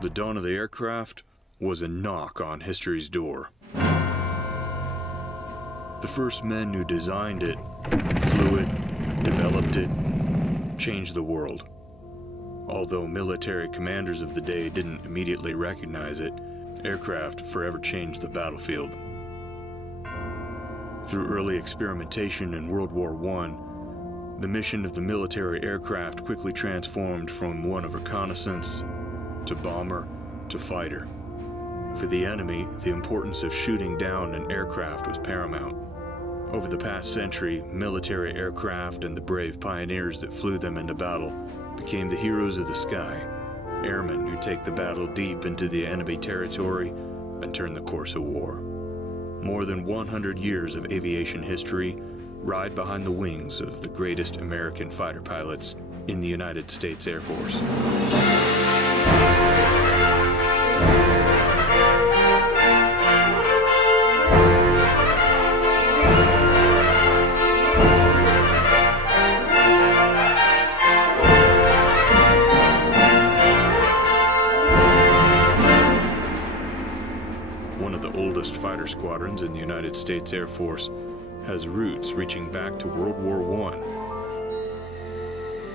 The dawn of the aircraft was a knock on history's door. The first men who designed it, flew it, developed it, changed the world. Although military commanders of the day didn't immediately recognize it, aircraft forever changed the battlefield. Through early experimentation in World War I, the mission of the military aircraft quickly transformed from one of reconnaissance to bomber to fighter. For the enemy, the importance of shooting down an aircraft was paramount. Over the past century, military aircraft and the brave pioneers that flew them into battle became the heroes of the sky, airmen who take the battle deep into the enemy territory and turn the course of war. More than 100 years of aviation history ride behind the wings of the greatest American fighter pilots in the United States Air Force. One of the oldest fighter squadrons in the United States Air Force has roots reaching back to World War I.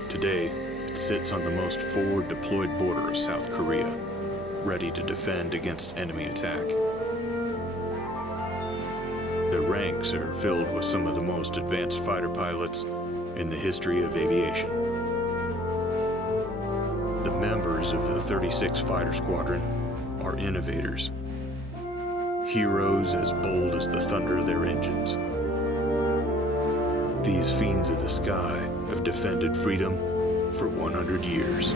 Today, it sits on the most forward deployed border of South Korea, ready to defend against enemy attack. Their ranks are filled with some of the most advanced fighter pilots in the history of aviation. The members of the 36th Fighter Squadron are innovators, heroes as bold as the thunder of their engines. These fiends of the sky have defended freedom for 100 years.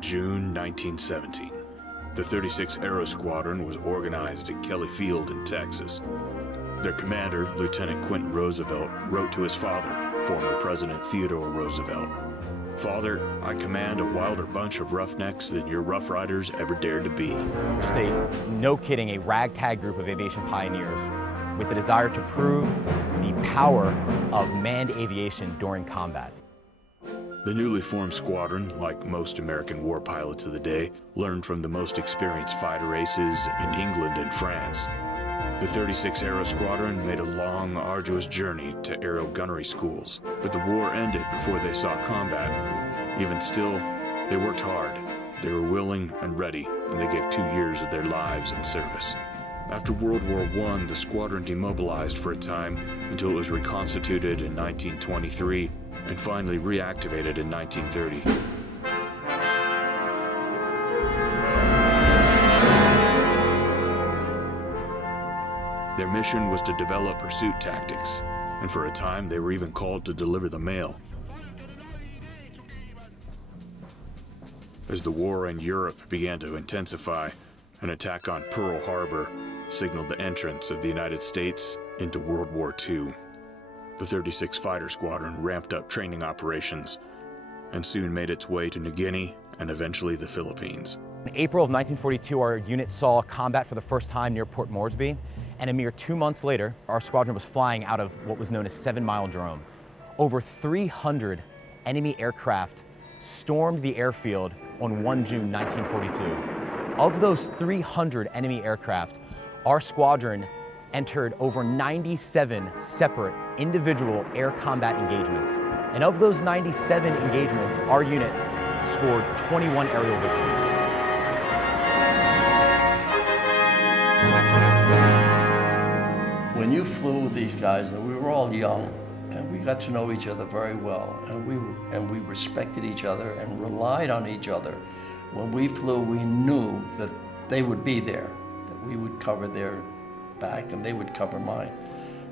June 1917. The 36th Aero Squadron was organized at Kelly Field in Texas. Their commander, Lieutenant Quentin Roosevelt, wrote to his father, former President Theodore Roosevelt, "Father, I command a wilder bunch of roughnecks than your Rough Riders ever dared to be." Just no kidding, a ragtag group of aviation pioneers with the desire to prove the power of manned aviation during combat. The newly formed squadron, like most American war pilots of the day, learned from the most experienced fighter aces in England and France. The 36th Aero Squadron made a long, arduous journey to aero gunnery schools, but the war ended before they saw combat. Even still, they worked hard. They were willing and ready, and they gave 2 years of their lives in service. After World War I, the squadron demobilized for a time until it was reconstituted in 1923 and finally reactivated in 1930. Their mission was to develop pursuit tactics, and for a time they were even called to deliver the mail. As the war in Europe began to intensify, an attack on Pearl Harbor signaled the entrance of the United States into World War II. The 36th Fighter Squadron ramped up training operations and soon made its way to New Guinea and eventually the Philippines. In April of 1942, our unit saw combat for the first time near Port Moresby, and a mere 2 months later, our squadron was flying out of what was known as 7 Mile Drome. Over 300 enemy aircraft stormed the airfield on 1 June 1942. Of those 300 enemy aircraft, our squadron entered over 97 separate individual air combat engagements. And of those 97 engagements, our unit scored 21 aerial victories. When you flew with these guys, we were all young, and we got to know each other very well, and we respected each other and relied on each other. When we flew, we knew that they would be there, that we would cover their back and they would cover mine.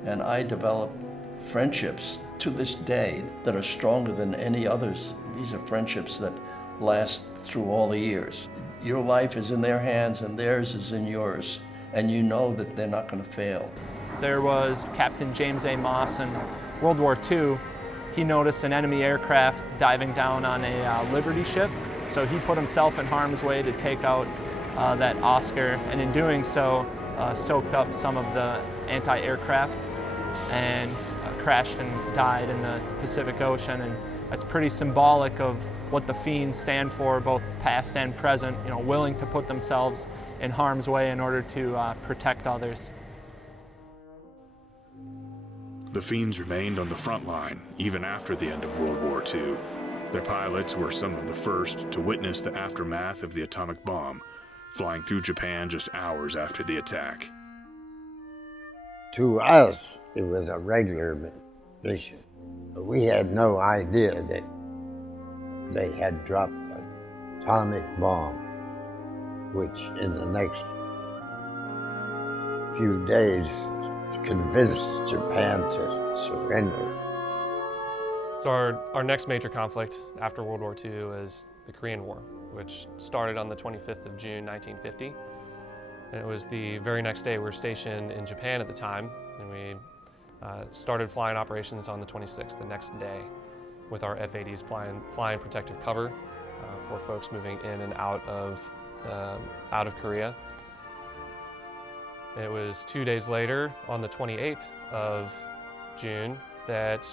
And I developed friendships to this day that are stronger than any others. These are friendships that last through all the years. Your life is in their hands and theirs is in yours, and you know that they're not going to fail. There was Captain James A. Moss in World War II he noticed an enemy aircraft diving down on a Liberty ship, so he put himself in harm's way to take out that Oscar, and in doing so, soaked up some of the anti-aircraft and crashed and died in the Pacific Ocean. And that's pretty symbolic of what the Fiends stand for, both past and present, you know, willing to put themselves in harm's way in order to protect others. The Fiends remained on the front line even after the end of World War II. Their pilots were some of the first to witness the aftermath of the atomic bomb, flying through Japan just hours after the attack. To us, it was a regular mission. We had no idea that they had dropped an atomic bomb, which in the next few days convinced Japan to surrender. So our next major conflict after World War II is the Korean War, which started on the 25th of June, 1950. And it was the very next day. We were stationed in Japan at the time, and we started flying operations on the 26th, the next day, with our F-80s flying protective cover for folks moving in and out of Korea. It was 2 days later, on the 28th of June, that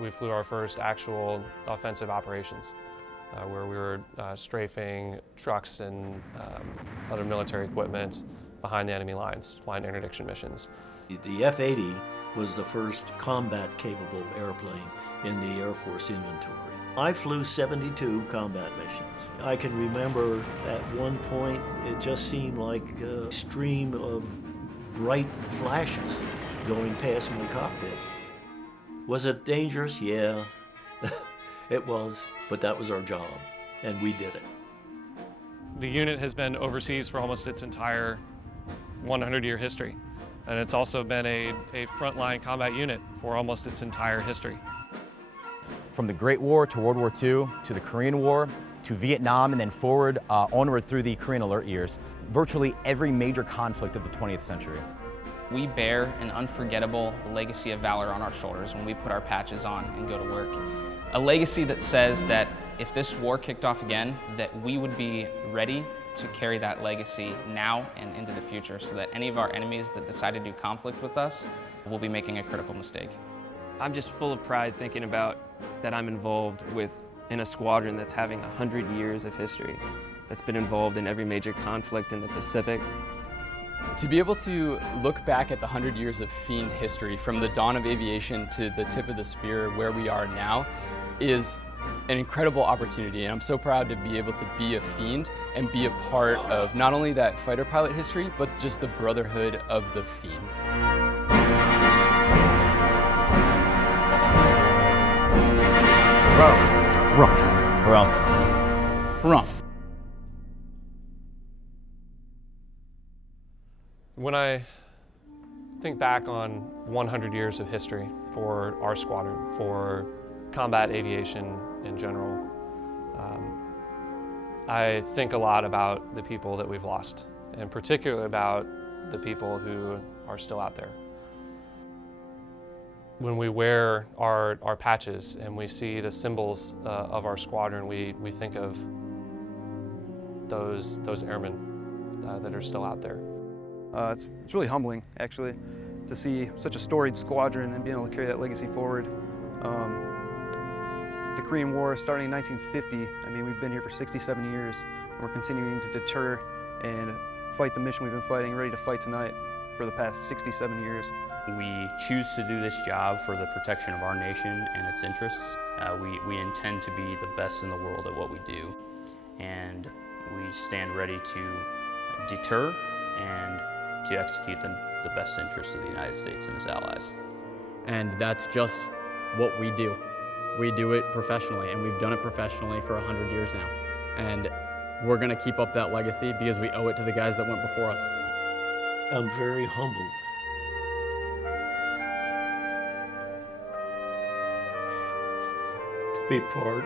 we flew our first actual offensive operations, where we were strafing trucks and other military equipment behind the enemy lines, flying interdiction missions. The F-80 was the first combat-capable airplane in the Air Force inventory. I flew 72 combat missions. I can remember at one point, it just seemed like a stream of bright flashes going past my cockpit. Was it dangerous? Yeah, it was, but that was our job, and we did it. The unit has been overseas for almost its entire 100-year history, and it's also been a frontline combat unit for almost its entire history. From the Great War to World War II, to the Korean War, to Vietnam, and then forward, onward through the Korean Alert years, virtually every major conflict of the 20th century. We bear an unforgettable legacy of valor on our shoulders when we put our patches on and go to work. A legacy that says that if this war kicked off again, that we would be ready to carry that legacy now and into the future, so that any of our enemies that decide to do conflict with us will be making a critical mistake. I'm just full of pride thinking about that I'm involved in a squadron that's having 100 years of history, that's been involved in every major conflict in the Pacific. To be able to look back at the 100 years of Fiend history, from the dawn of aviation to the tip of the spear where we are now, is an incredible opportunity. And I'm so proud to be able to be a Fiend and be a part of not only that fighter pilot history, but just the brotherhood of the Fiends. Rough. When I think back on 100 years of history for our squadron, for combat aviation in general, I think a lot about the people that we've lost, and particularly about the people who are still out there. When we wear our patches and we see the symbols of our squadron, we think of those airmen that are still out there. It's really humbling, actually, to see such a storied squadron and being able to carry that legacy forward. The Korean War starting in 1950, I mean, we've been here for 67 years, and we're continuing to deter and fight the mission we've been fighting, ready to fight tonight for the past 67 years. We choose to do this job for the protection of our nation and its interests. We intend to be the best in the world at what we do, and we stand ready to deter and to execute the best interests of the United States and its allies. And that's just what we do. We do it professionally, and we've done it professionally for 100 years now. And we're gonna keep up that legacy because we owe it to the guys that went before us. I'm very humbled. To be part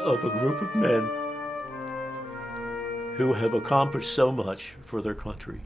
of a group of men who have accomplished so much for their country.